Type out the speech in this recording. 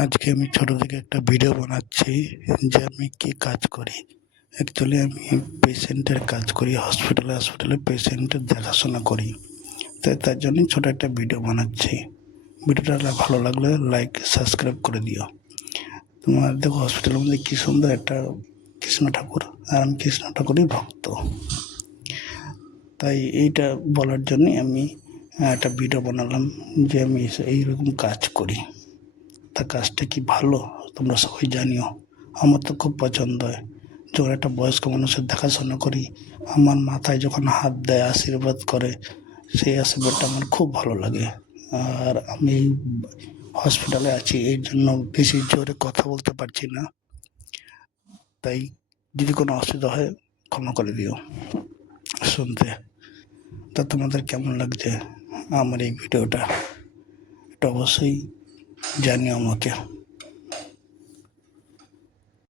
আজকে আমি ছোট থেকে একটা ভিডিও বানাচ্ছি যে আমি কি কাজ করি। অ্যাকচুয়ালি আমি পেশেন্টের কাজ করি, হসপিটালে পেশেন্টের দেখাশোনা করি। তাই তার জন্যই ছোট একটা ভিডিও বানাচ্ছি। ভিডিওটা ভালো লাগলে লাইক সাবস্ক্রাইব করে দিও। তোমার দেখো হসপিটালের মধ্যে কী সুন্দর একটা কৃষ্ণ ঠাকুর, আর আমি কৃষ্ণ ঠাকুরই ভক্ত। তাই এইটা বলার জন্যই আমি একটা ভিডিও বানালাম যে আমি এইরকম কাজ করি। তা কাজটা কি ভালো তোমরা সবাই জানিও। আমার তো খুব পছন্দ হয় যখন একটা বয়স্ক মানুষের দেখাশোনা করি, আমার মাথায় যখন হাত দেয় আশীর্বাদ করে, সেই আশীর্বাদটা আমার খুব ভালো লাগে। আর আমি হসপিটালে আছি, এই জন্য বেশি জোরে কথা বলতে পারছি না। তাই যদি কোনো অসুবিধা হয় ক্ষমা করে দিও শুনতে। তা তোমাদের কেমন লাগছে আমার এই ভিডিওটা, এটা অবশ্যই জানিও আমাকে।